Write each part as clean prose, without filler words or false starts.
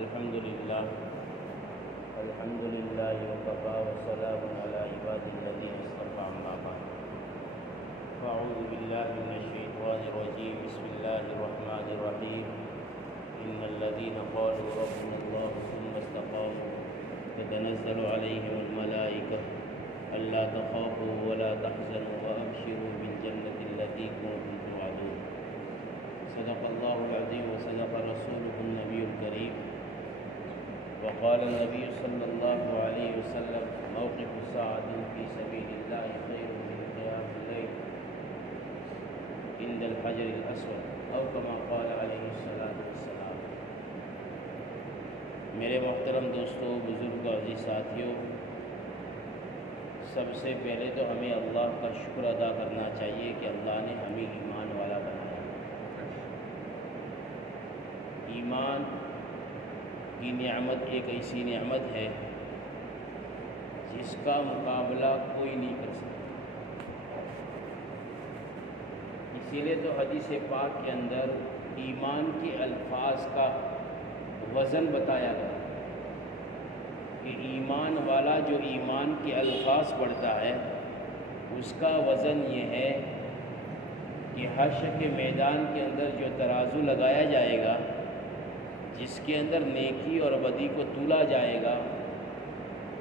الحمد لله وكفى وسلام على عباده الذين اصطفى أما بعد فأعوذ بالله من الشيطان الرجيم بسم الله الرحمن الرحيم إن الذين قالوا ربنا الله ثم استقاموا تتنزل عليهم الملائكة ألا تخافوا ولا تحزنوا وأبشروا بالجنة التي كنتم توعدون صدق الله العظيم وصدق رسوله النبي الكريم وقال النبي صلى الله عليه وسلم موقف ساعة في سبيل الله خير من قيام الليل عند الحجر الأسود أو كما قال عليه الصلاة والسلام۔ میرے محترم دوستوں، بزرگ و عزیز ساتھیوں، سب سے پہلے تو ہمیں اللہ کا شکر ادا کرنا چاہیے کہ اللہ نے ہمیں ایمان والا بنایا۔ ایمان کی نعمت ایک ایسی نعمت ہے جس کا مقابلہ کوئی نہیں کر سکتا۔ اسی لیے تو حدیث پاک کے اندر ایمان کے الفاظ کا وزن بتایا گیا کہ ایمان والا جو ایمان کے الفاظ پڑھتا ہے اس کا وزن یہ ہے کہ حشر کے میدان کے اندر جو ترازو لگایا جائے گا، جس کے اندر نیکی اور بدی کو تولا جائے گا،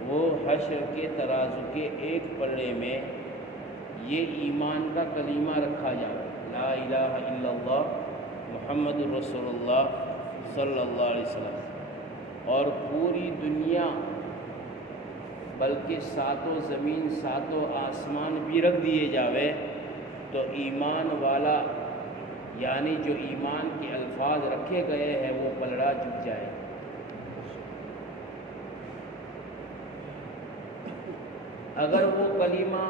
وہ حشر کے ترازو کے ایک پلڑے میں یہ ایمان کا کلمہ رکھا جائے گا، لا الہ الا اللہ محمد الرسول اللہ صلی اللہ علیہ وسلم۔ اور پوری دنیا بلکہ ساتوں زمین ساتوں آسمان بھی رکھ دیے جاوے تو ایمان والا یعنی جو ایمان کے الفاظ رکھے گئے ہیں وہ پلڑا جھک جائے۔ اگر وہ کلمہ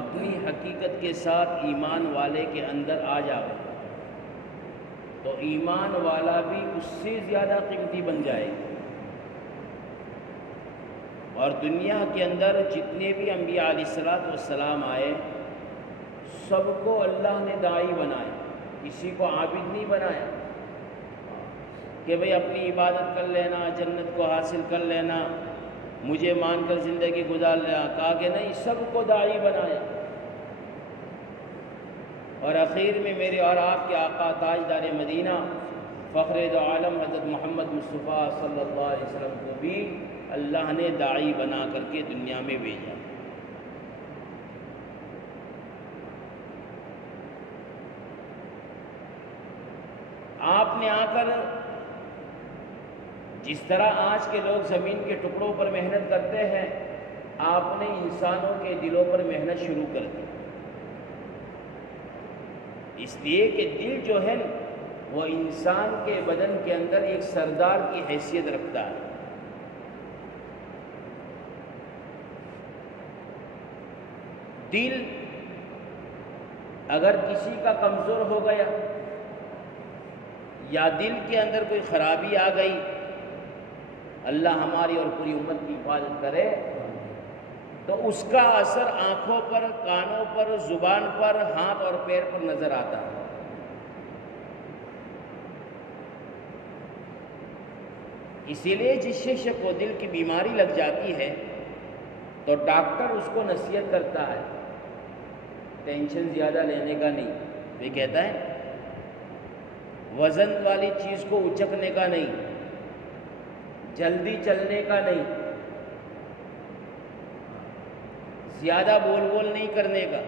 اپنی حقیقت کے ساتھ ایمان والے کے اندر آ جائے تو ایمان والا بھی اس سے زیادہ قیمتی بن جائے گا۔ اور دنیا کے اندر جتنے بھی انبیاء علیہ السلام آئے، سب کو اللہ نے داعی بنایا، کسی کو عابد نہیں بنایا کہ بھئی اپنی عبادت کر لینا، جنت کو حاصل کر لینا، مجھے مان کر زندگی گزار لینا، کہا کہ نہیں، سب کو داعی بنایا۔ اور اخیر میں میرے اور آپ کے آقا تاجدار مدینہ فخر دو عالم حضرت محمد مصطفیٰ صلی اللہ علیہ وسلم کو بھی اللہ نے داعی بنا کر کے دنیا میں بھیجا۔ آپ نے آ کر جس طرح آج کے لوگ زمین کے ٹکڑوں پر محنت کرتے ہیں، آپ نے انسانوں کے دلوں پر محنت شروع کر دی، اس لیے کہ دل جو ہے وہ انسان کے بدن کے اندر ایک سردار کی حیثیت رکھتا ہے۔ دل اگر کسی کا کمزور ہو گیا یا دل کے اندر کوئی خرابی آ گئی، اللہ ہماری اور پوری امت کی حفاظت کرے، تو اس کا اثر آنکھوں پر، کانوں پر، زبان پر، ہاتھ اور پیر پر نظر آتا ہے۔ اسی لیے جس شخص کو دل کی بیماری لگ جاتی ہے تو ڈاکٹر اس کو نصیحت کرتا ہے ٹینشن زیادہ لینے کا نہیں، وہ کہتا ہے وزن والی چیز کو اچکنے کا نہیں، جلدی چلنے کا نہیں، زیادہ بول نہیں کرنے کا۔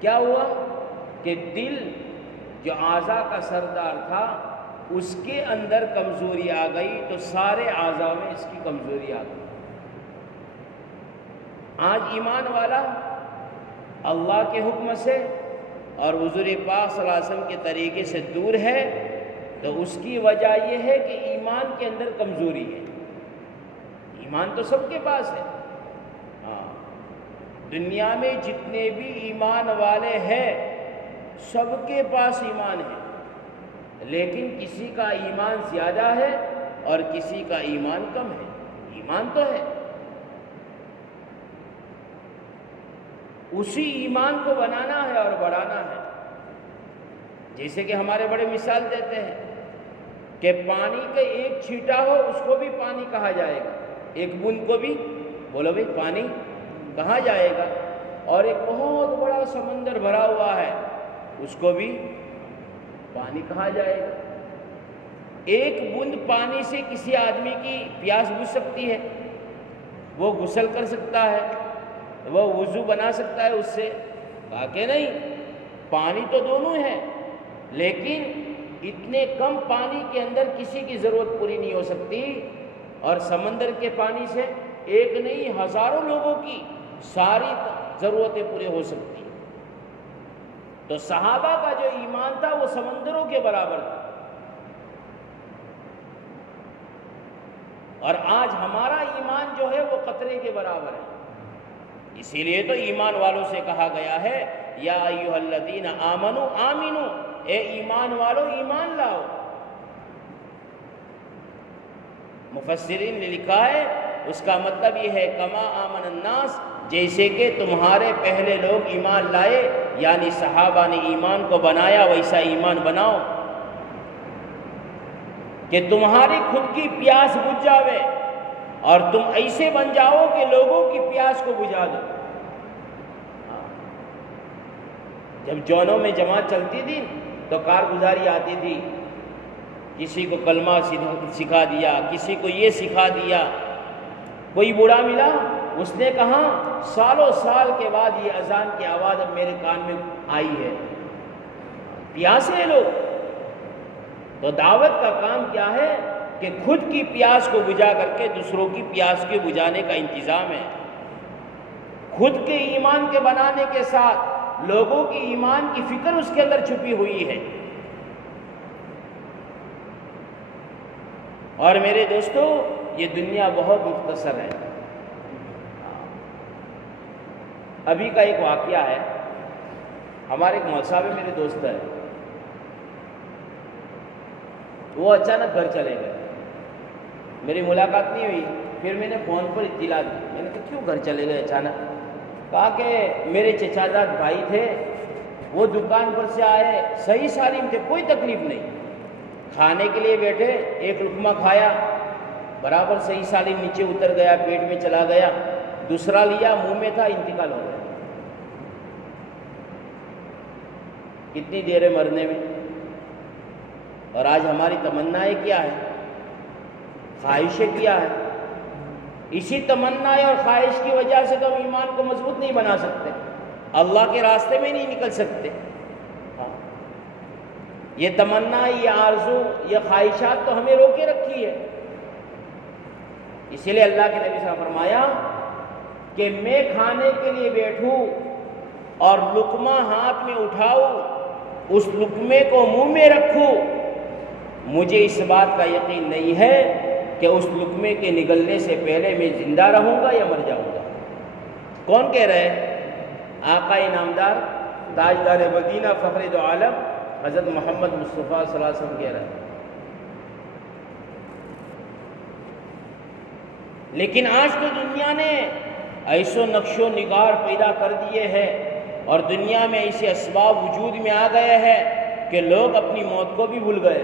کیا ہوا کہ دل جو اعضاء کا سردار تھا اس کے اندر کمزوری آ گئی تو سارے اعضاء میں اس کی کمزوری آ گئی۔ آج ایمان والا اللہ کے حکم سے اور حضور پاک صلی اللہ علیہ وسلم کے طریقے سے دور ہے تو اس کی وجہ یہ ہے کہ ایمان کے اندر کمزوری ہے۔ ایمان تو سب کے پاس ہے، دنیا میں جتنے بھی ایمان والے ہیں سب کے پاس ایمان ہے، لیکن کسی کا ایمان زیادہ ہے اور کسی کا ایمان کم ہے۔ ایمان تو ہے، اسی ایمان کو بنانا ہے اور بڑھانا ہے۔ جیسے کہ ہمارے بڑے مثال دیتے ہیں کہ پانی کا ایک چھینٹا ہو اس کو بھی پانی کہا جائے گا، ایک بوند کو بھی بولو بھائی پانی کہا جائے گا، اور ایک بہت بڑا سمندر بھرا ہوا ہے اس کو بھی پانی کہا جائے گا۔ ایک بوند پانی سے کسی آدمی کی پیاس بجھ سکتی ہے، وہ غسل کر سکتا ہے، وہ وضو بنا سکتا ہے اس سے؟ کہا کہ نہیں، پانی تو دونوں ہے، لیکن اتنے کم پانی کے اندر کسی کی ضرورت پوری نہیں ہو سکتی، اور سمندر کے پانی سے ایک نہیں ہزاروں لوگوں کی ساری ضرورتیں پوری ہو سکتی۔ تو صحابہ کا جو ایمان تھا وہ سمندروں کے برابر تھا، اور آج ہمارا ایمان جو ہے وہ قطرے کے برابر ہے۔ اسی لیے تو ایمان والوں سے کہا گیا ہے یا ایھا الذین آمنوا آمنو، اے ایمان والو ایمان لاؤ۔ مفسرین نے لکھا ہے اس کا مطلب یہ ہے کما آمن الناس، جیسے کہ تمہارے پہلے لوگ ایمان لائے، یعنی صحابہ نے ایمان کو بنایا، ویسا ایمان بناؤ کہ تمہاری خود کی پیاس بجھ جاوے، اور تم ایسے بن جاؤ کہ لوگوں کی پیاس کو بجھا دو۔ جب جونوں میں جماعت چلتی تھی تو کارگزاری آتی تھی، کسی کو کلمہ سکھا دیا، کسی کو یہ سکھا دیا۔ کوئی بوڑھا ملا، اس نے کہا سالوں سال کے بعد یہ اذان کی آواز اب میرے کان میں آئی ہے، پیاسے ہیں لوگ۔ تو دعوت کا کام کیا ہے کہ خود کی پیاس کو بجھا کر کے دوسروں کی پیاس کے بجھانے کا انتظام ہے۔ خود کے ایمان کے بنانے کے ساتھ لوگوں کی ایمان کی فکر اس کے اندر چھپی ہوئی ہے۔ اور میرے دوستو، یہ دنیا بہت مختصر ہے۔ ابھی کا ایک واقعہ ہے، ہمارے ایک مولوی صاحب میرے دوست ہے، وہ اچانک گھر چلے گئے، میری ملاقات نہیں ہوئی، پھر میں نے فون پر اطلاع دی، میں نے کہا کیوں گھر چلے گئے اچانک؟ کہا کہ میرے چچا زاد بھائی تھے، وہ دکان پر سے آئے، صحیح سالم تھے، کوئی تکلیف نہیں، کھانے کے لیے بیٹھے، ایک لقمہ کھایا، برابر صحیح سالم نیچے اتر گیا، پیٹ میں چلا گیا، دوسرا لیا منہ میں تھا، انتقال ہو گیا۔ کتنی دیر ہے مرنے میں؟ اور آج ہماری تمنائیں کیا ہے، خواہشیں کیا ہے؟ اسی تمنا اور خواہش کی وجہ سے تو ہم ایمان کو مضبوط نہیں بنا سکتے، اللہ کے راستے میں نہیں نکل سکتے۔ یہ تمنا، یہ آرزو، یہ خواہشات تو ہمیں روکے رکھی ہے۔ اسی لیے اللہ کے نبی صلی اللہ علیہ وسلم نے فرمایا کہ میں کھانے کے لیے بیٹھوں اور لقمہ ہاتھ میں اٹھاؤں، اس لقمے کو منہ میں رکھوں، مجھے اس بات کا یقین نہیں ہے کہ اس لقمے کے نگلنے سے پہلے میں زندہ رہوں گا یا مر جاؤں گا۔ کون کہہ رہے ہیں؟ آقا نامدار، تاجدار مدینہ، فخر دو عالم حضرت محمد مصطفیٰ صلی اللہ علیہ وسلم کہہ رہے ہیں۔ لیکن آج تو دنیا نے ایسو نقش و نگار پیدا کر دیے ہیں، اور دنیا میں ایسے اسباب وجود میں آ گئے ہیں کہ لوگ اپنی موت کو بھی بھول گئے۔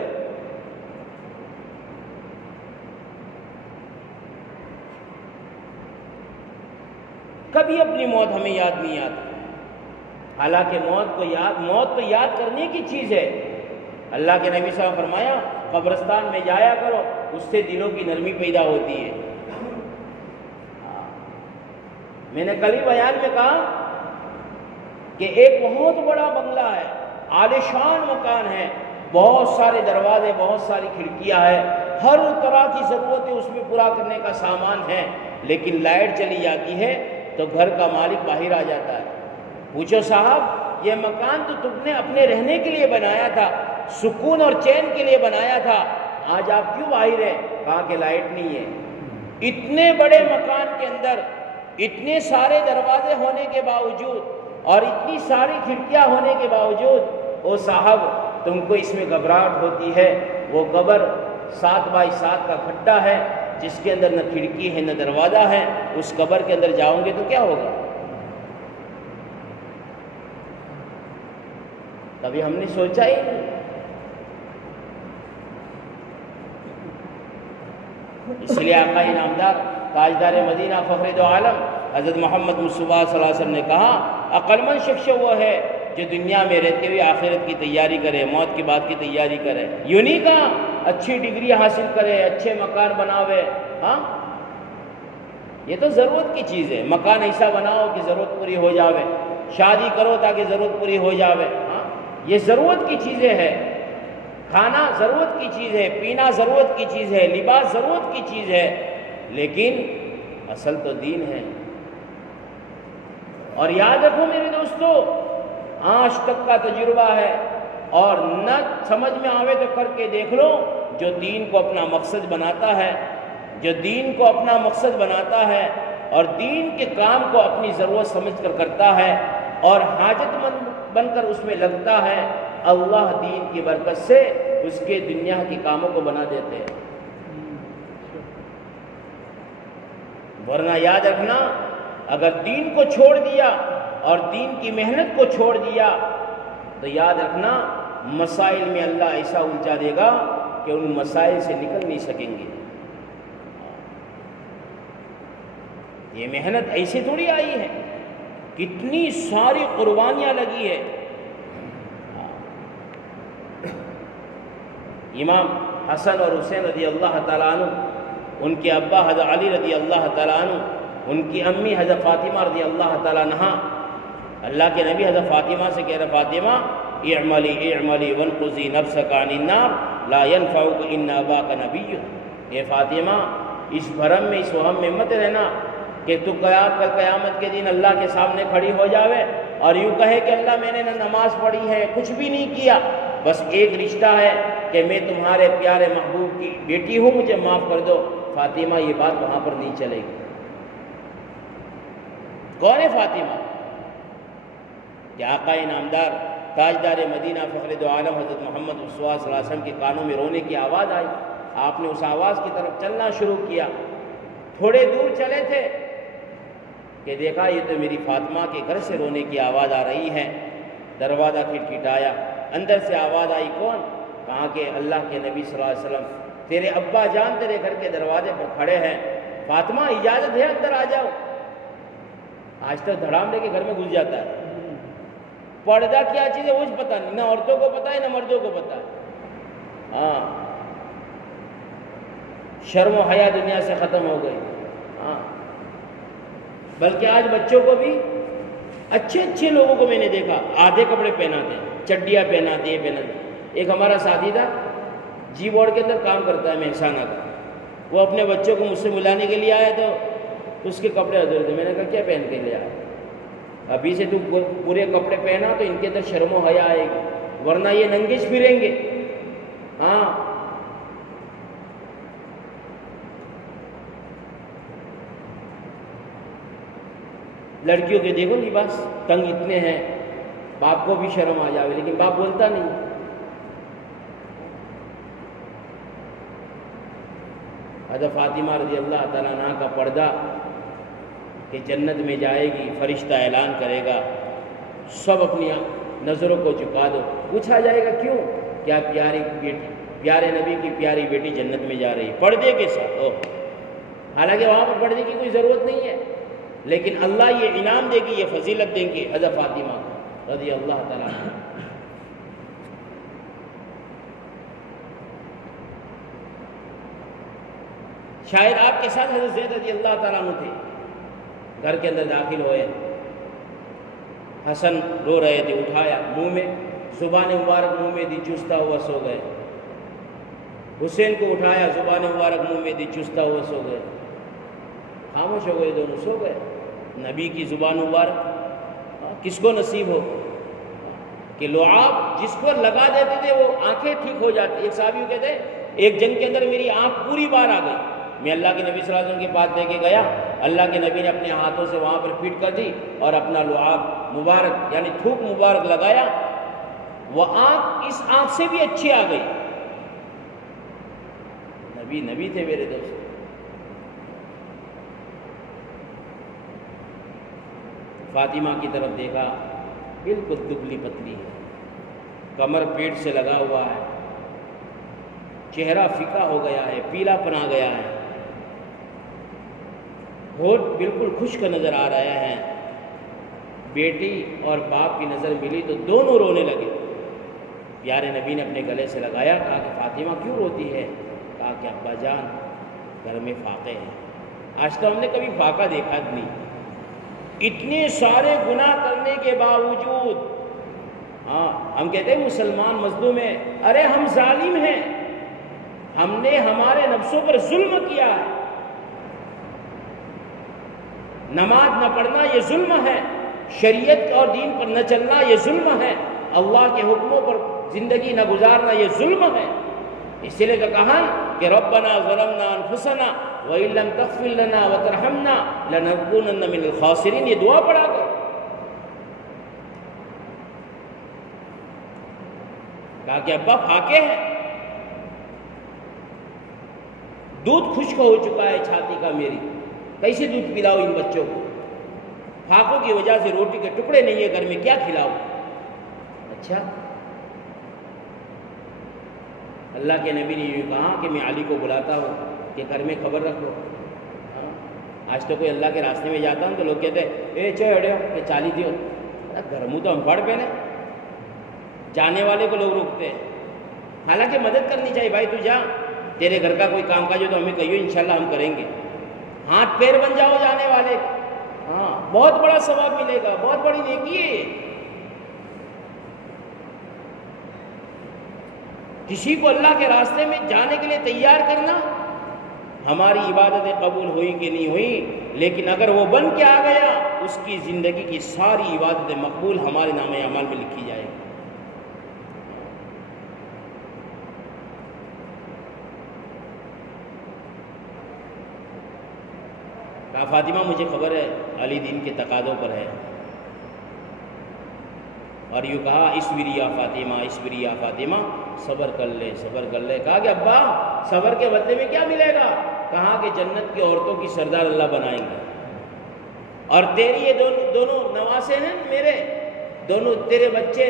کبھی اپنی موت ہمیں یاد نہیں آتی، حالانکہ موت تو یاد کرنے کی چیز ہے۔ اللہ کے نبی صلی اللہ علیہ وسلم نے فرمایا قبرستان میں جایا کرو، اس سے دلوں کی نرمی پیدا ہوتی ہے۔ میں نے کل ہی بیان میں کہا کہ ایک بہت بڑا بنگلہ ہے، عالیشان مکان ہے، بہت سارے دروازے، بہت ساری کھڑکیاں ہیں، ہر طرح کی ضرورتیں اس میں پورا کرنے کا سامان ہے، لیکن لائٹ چلی جاتی ہے تو گھر کا مالک باہر آ جاتا ہے۔ پوچھو صاحب یہ مکان تو تم نے اپنے رہنے کے لیے بنایا تھا، سکون اور چین کے لیے بنایا تھا، آج آپ کیوں باہر ہیں؟ کہا کہ لائٹ نہیں ہے۔ اتنے بڑے مکان کے اندر اتنے سارے دروازے ہونے کے باوجود اور اتنی ساری کھڑکیاں ہونے کے باوجود او صاحب تم کو اس میں گھبراہٹ ہوتی ہے۔ وہ قبر 7x7 کا کھڈا ہے جس کے اندر نہ کھڑکی ہے نہ دروازہ ہے، اس قبر کے اندر جاؤں گے تو کیا ہوگا؟ کبھی ہم نے سوچا ہی نہیں۔ اس لیے آقا انعامدار تاجدار مدینہ فخر دو عالم حضرت محمد مصطفیٰ صلی اللہ علیہ وسلم نے کہا عقل مند شخص وہ ہے جو دنیا میں رہتے ہوئے آخرت کی تیاری کرے، موت کے بعد کی تیاری کرے۔ یوں نہیں کہا اچھی ڈگری حاصل کرے، اچھے مکان بناوے، ہاں یہ تو ضرورت کی چیز ہے، مکان ایسا بناؤ کہ ضرورت پوری ہو جاوے، شادی کرو تاکہ ضرورت پوری ہو جاوے، ہاں یہ ضرورت کی چیزیں ہیں، کھانا ضرورت کی چیز ہے، پینا ضرورت کی چیز ہے، لباس ضرورت کی چیز ہے، لیکن اصل تو دین ہے۔ اور یاد رکھو میرے دوستو، آج تک کا تجربہ ہے، اور نہ سمجھ میں آوے تو کر کے دیکھ لو، جو دین کو اپنا مقصد بناتا ہے، جو دین کو اپنا مقصد بناتا ہے اور دین کے کام کو اپنی ضرورت سمجھ کر کرتا ہے اور حاجت مند بن کر اس میں لگتا ہے، اللہ دین کی برکت سے اس کے دنیا کے کاموں کو بنا دیتے ہیں۔ ورنہ یاد رکھنا، اگر دین کو چھوڑ دیا اور دین کی محنت کو چھوڑ دیا تو یاد رکھنا مسائل میں اللہ ایسا الجھا دے گا کہ ان مسائل سے نکل نہیں سکیں گے۔ یہ محنت ایسے تھوڑی آئی ہے، کتنی ساری قربانیاں لگی ہے۔ امام حسن اور حسین رضی اللہ تعالیٰ عنہ، ان کے ابا حضرت علی رضی اللہ تعالیٰ عنہ، ان کی امی حضرت فاطمہ رضی اللہ تعالیٰ عنہا، اللہ کے نبی حضرت فاطمہ سے کہہ رہے فاطمہ اعملی اعملی وانقذی نفسک عن النار لا ينفعک ان اباک نبی۔ اے فاطمہ اس بھرم میں، اس وہم میں مت رہنا کہ تو کل قیامت کے دن اللہ کے سامنے کھڑی ہو جاوے اور یوں کہے کہ اللہ میں نے نہ نماز پڑھی ہے، کچھ بھی نہیں کیا، بس ایک رشتہ ہے کہ میں تمہارے پیارے محبوب کی بیٹی ہوں، مجھے معاف کر دو۔ فاطمہ یہ بات وہاں پر نہیں چلے گی۔ کون ہے فاطمہ؟ کہ آقا انعامدار تاجدار مدینہ فخر دو عالم حضرت محمد صلی اللہ علیہ وسلم کے کانوں میں رونے کی آواز آئی، آپ نے اس آواز کی طرف چلنا شروع کیا۔ تھوڑے دور چلے تھے کہ دیکھا یہ تو میری فاطمہ کے گھر سے رونے کی آواز آ رہی ہے۔ دروازہ کھٹکھٹایا، اندر سے آواز آئی، کون؟ کہا کہ اللہ کے نبی صلی اللہ علیہ وسلم، تیرے ابا جان تیرے گھر کے دروازے پر کھڑے ہیں، فاطمہ اجازت ہے اندر آ جاؤ۔ آج تک دھڑام لے کے گھر میں گھس جاتا ہے۔ پردہ کیا چیز ہے وہ پتہ نہیں، نہ عورتوں کو پتہ ہے نہ مردوں کو پتہ ہے۔ ہاں شرم و حیا دنیا سے ختم ہو گئی۔ ہاں بلکہ آج بچوں کو بھی، اچھے اچھے لوگوں کو میں نے دیکھا آدھے کپڑے پہناتے ہیں، چڈیاں پہناتے ہیں پہناتے ہیں۔ ایک ہمارا ساتھی تھا، جی بورڈ کے اندر کام کرتا ہے مہسانہ کا، وہ اپنے بچوں کو مجھ سے ملانے کے لیے آیا تو اس کے کپڑے ادھر تھے۔ میں نے کہا کیا پہن کے لے آیا؟ ابھی سے تو پورے کپڑے پہنا تو ان کے اندر شرم و حیا آئے گی، ورنہ یہ ننگے پھریں گے۔ ہاں لڑکیوں کے دیکھو لباس تنگ اتنے ہیں، باپ کو بھی شرم آ جاوے لیکن باپ بولتا نہیں۔ حضرت فاطمہ رضی اللہ تعالیٰ عنہ کا پردہ کہ جنت میں جائے گی، فرشتہ اعلان کرے گا، سب اپنی نظروں کو جھکا دو۔ پوچھا جائے گا کیوں؟ کیا پیاری بیٹی، پیارے نبی کی پیاری بیٹی جنت میں جا رہی پردے کے ساتھ۔ حالانکہ وہاں پر پردے کی کوئی ضرورت نہیں ہے، لیکن اللہ یہ انعام دے گی، یہ فضیلت دیں گے حضرت فاطمہ رضی اللہ تعالیٰ عنہ۔ شاید آپ کے ساتھ حضرت زید رضی اللہ تعالیٰ عنہ تھے، گھر کے اندر داخل ہوئے، حسن رو رہے تھے، اٹھایا، منہ میں زبان مبارک منہ میں دی، چوستا ہوا سو گئے۔ حسین کو اٹھایا، زبان مبارک منہ میں دی، چوستا ہوا سو گئے۔ خاموش ہو گئے دونوں، سو گئے۔ نبی کی زبان مبارک کس کو نصیب ہو کہ لعاب جس کو لگا دیتے تھے وہ آنکھیں ٹھیک ہو جاتی۔ ایک صحابی کہتے ہیں ایک جنگ کے اندر میری آنکھ پوری بار آ گئی، میں اللہ کے نبی صلی اللہ علیہ وسلم کے پاس لے کے گیا، اللہ کے نبی نے اپنے ہاتھوں سے وہاں پر فٹ کر دی اور اپنا لعاب مبارک یعنی تھوک مبارک لگایا، وہ آنکھ اس آنکھ سے بھی اچھی آ گئی۔ نبی تھے میرے دوست۔ فاطمہ کی طرف دیکھا، بالکل دبلی پتلی ہے، کمر پیٹ سے لگا ہوا ہے، چہرہ فیکا ہو گیا ہے، پیلا پن آ گیا ہے، ہونٹ بالکل خشک نظر آ رہے ہیں۔ بیٹی اور باپ کی نظر ملی تو دونوں رونے لگے۔ پیارے نبی نے اپنے گلے سے لگایا، کہا کہ فاطمہ کیوں روتی ہے؟ کہا کہ ابا جان گھر میں فاقے ہیں۔ آج تو ہم نے کبھی فاقہ دیکھا نہیں، اتنے سارے گناہ کرنے کے باوجود۔ ہاں ہم کہتے ہیں مسلمان مظلوم ہے، ارے ہم ظالم ہیں، ہم نے ہمارے نفسوں پر ظلم کیا ہے۔ نماز نہ پڑھنا یہ ظلم ہے، شریعت اور دین پر نہ چلنا یہ ظلم ہے، اللہ کے حکموں پر زندگی نہ گزارنا یہ ظلم ہے۔ اس لیے تو کہا کہ ربنا ظلمنا انفسنا وَإِن لَّمْ تَغْفِرْ لَنَا وَتَرْحَمْنَا لَنَكُونَنَّ مِنَ الْخَاسِرِينَ، یہ دعا پڑھا کر۔ کہا کہ ابا پھاکے ہیں، دودھ خشک ہو چکا ہے چھاتی کا میری، کیسے دودھ پلاؤ ان بچوں کو؟ پھاکوں کی وجہ سے روٹی کے ٹکڑے نہیں ہے گھر میں، کیا کھلاؤ؟ اچھا اللہ کے نبی نے یہ کہا کہ میں علی کو بلاتا ہوں کہ گھر میں خبر رکھو۔ آج تو کوئی اللہ کے راستے میں جاتا ہوں تو لوگ کہتے ہیں اے چو ہڑے ہو کہ چالی دیو، گھر منہ تو ہم پڑھ پہنے، جانے والے کو لوگ روکتے ہیں۔ حالانکہ مدد کرنی چاہیے، بھائی تو جا، تیرے گھر کا کوئی کام کاج ہو تو ہمیں کہیو، انشاءاللہ ہم کریں گے، ہاتھ پیر بن جاؤ جانے والے، ہاں بہت بڑا ثواب ملے گا، بہت بڑی نیکی ہے۔ کسی کو اللہ کے راستے میں جانے کے لیے تیار کرنا، ہماری عبادتیں قبول ہوئی کہ نہیں ہوئی، لیکن اگر وہ بن کے آ گیا، اس کی زندگی کی ساری عبادتیں مقبول ہمارے نام اعمال میں لکھی جائے گی۔ کہا فاطمہ مجھے خبر ہے علی دین کے تقاضوں پر ہے، اور یوں کہا اصبری یا فاطمہ، اصبری یا فاطمہ، صبر کر لے، صبر کر لے۔ کہا کہ ابا صبر کے بدلے میں کیا ملے گا؟ کہا کہ جنت کی عورتوں کی سردار اللہ بنائیں گے، اور تیری یہ دونوں نواسے ہیں میرے، دونوں تیرے بچے،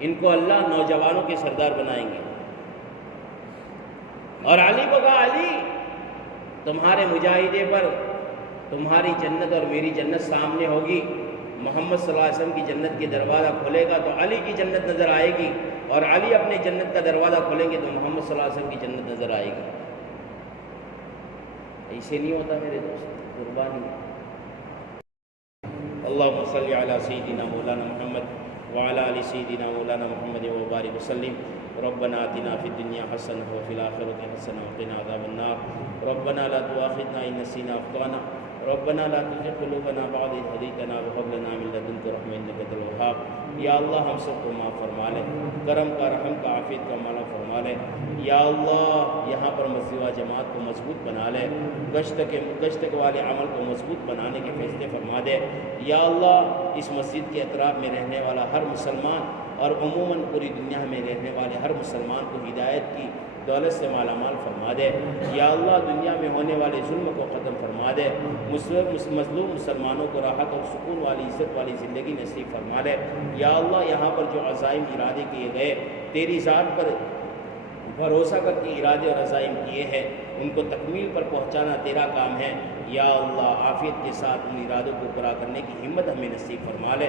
ان کو اللہ نوجوانوں کے سردار بنائیں گے۔ اور علی کو کہا علی تمہارے مجاہدے پر تمہاری جنت اور میری جنت سامنے ہوگی، محمد صلی اللہ علیہ وسلم کی جنت کے دروازہ کھولے گا تو علی کی جنت نظر آئے گی، اور علی اپنے جنت کا دروازہ کھولیں گے تو محمد صلی اللہ علیہ وسلم کی جنت نظر آئے گی۔ ایسے نہیں ہوتا میرے دوست، قربانی ہے۔ اللہم صلی علی سیدنا مولانا محمد وعلی آل سیدنا مولانا محمد وبارک وسلم۔ ربنا آتنا فی الدنیا حسنہ وفی الآخرۃ حسنہ وقنا عذاب النار۔ ربنا لا تؤاخذنا ان نسینا اخطأنا، ربنا لا تزغ قلوبنا بعد إذ هديتنا وهب لنا من لدنك رحمة إنك أنت الوهاب۔ یا اللہ ہم سب کو معاف فرما لے، کرم کا، رحم کا، عافیت کا مالا فرما لے۔ یا اللہ یہاں پر مسجد و جماعت کو مضبوط بنا لے، گشت والے عمل کو مضبوط بنانے کے فیصلے فرما دے۔ یا اللہ اس مسجد کے اطراف میں رہنے والا ہر مسلمان اور عموماً پوری دنیا میں رہنے والے ہر مسلمان کو ہدایت کی دولت سے مالا مال فرما دے۔ یا اللہ دنیا میں ہونے والے ظلم کو ختم فرما دے، مظلوم مسلمانوں کو راحت اور سکون والی عزت والی زندگی نصیب فرما دے۔ یا اللہ یہاں پر جو عزائم ارادے کیے گئے، تیری ذات پر بھروسہ کر کے ارادے اور عزائم کیے ہیں، ان کو تکمیل پر پہنچانا تیرا کام ہے۔ یا اللہ عافیت کے ساتھ ان ارادوں کو پورا کرنے کی ہمت ہمیں نصیب فرما لے۔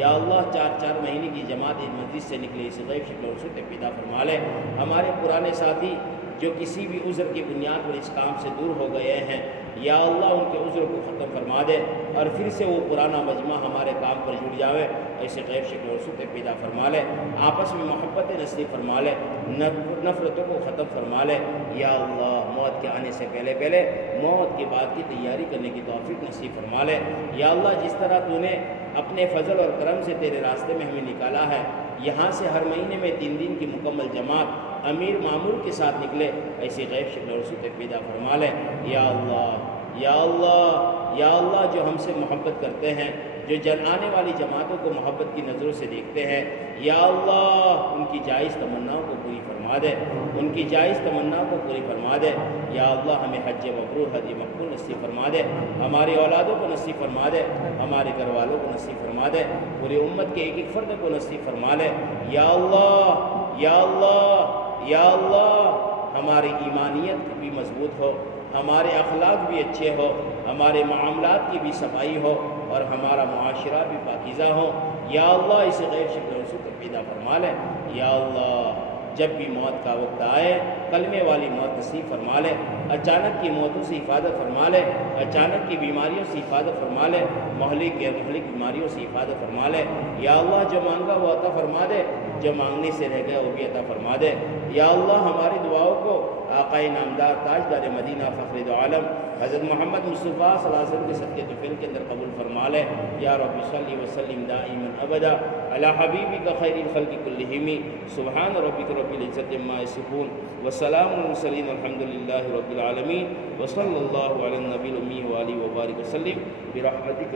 یا اللہ 4 مہینے کی جماعت اس مسجد سے نکلے اس غیب شکل اور صورت پیدا فرما لے۔ ہمارے پرانے ساتھی جو کسی بھی عذر کی بنیاد پر اس کام سے دور ہو گئے ہیں، یا اللہ ان کے عذر کو ختم فرما دے، اور پھر سے وہ پرانا مجمع ہمارے کام پر جڑ جاوے، ایسے غیب شکل اور صورت پیدا فرما لے۔ آپس میں محبت نصیب فرما لے، نفرتوں کو ختم فرما لے۔ یا اللہ موت کے آنے سے پہلے موت کے بعد کی تیاری کرنے کی توفیق نصیب فرما لے۔ یا اللہ جس طرح تو نے اپنے فضل اور کرم سے تیرے راستے میں ہمیں نکالا ہے، یہاں سے ہر مہینے میں 3 دن کی مکمل جماعت امیر معمور کے ساتھ نکلے، ایسی غیب شکل اور صورت پیدا فرما لے۔ یا اللہ یا اللہ یا اللہ جو ہم سے محبت کرتے ہیں، جو آنے والی جماعتوں کو محبت کی نظروں سے دیکھتے ہیں، یا اللہ ان کی جائز تمناؤں کو پوری فرما دے، ان کی جائز تمناؤں کو پوری فرما دے۔ یا اللہ ہمیں حج مبرور، حج مقبول نصیب فرما دے، ہماری اولادوں کو نصیب فرما دے، ہمارے گھر والوں کو نصیب فرما دے، پوری امت کے ایک فرد کو نصیب فرما لے۔ یا اللہ یا اللہ یا اللہ ہماری ایمانیت بھی مضبوط ہو، ہمارے اخلاق بھی اچھے ہو، ہمارے معاملات کی بھی صفائی ہو اور ہمارا معاشرہ بھی پاکیزہ ہو۔ یا اللہ اسے غیر شکل و صورت پیدا فرما لے۔ یا اللہ جب بھی موت کا وقت آئے کلمے والی موت نصیب فرما لے، اچانک کی موتوں سے حفاظت فرما لے، اچانک کی بیماریوں سے حفاظت فرما لے، مہلک غیر مہلک بیماریوں سے حفاظت فرما لے۔ یا اللہ جو مانگا وہ عطا فرما دے، جو مانگنے سے رہ گیا وہ بھی عطا فرما دے۔ یا اللہ ہماری دعاؤں کو آقا نامدار تاجدار مدینہ فخر دو عالم حضرت محمد مصطفیٰ صلی اللہ علیہ وسلم کے صدقے طفیل کے اندر قبول فرما لے۔ یا رب صلی وسلم دائما ابدا علی حبیبک خیر الخلق کلہم سبحان ربک رب العزت عما یصفون وسلام علی المرسلین الحمد للہ رب العالمین وصلی اللہ علی النبی الامی وآلہ وبارک وسلم برحمتک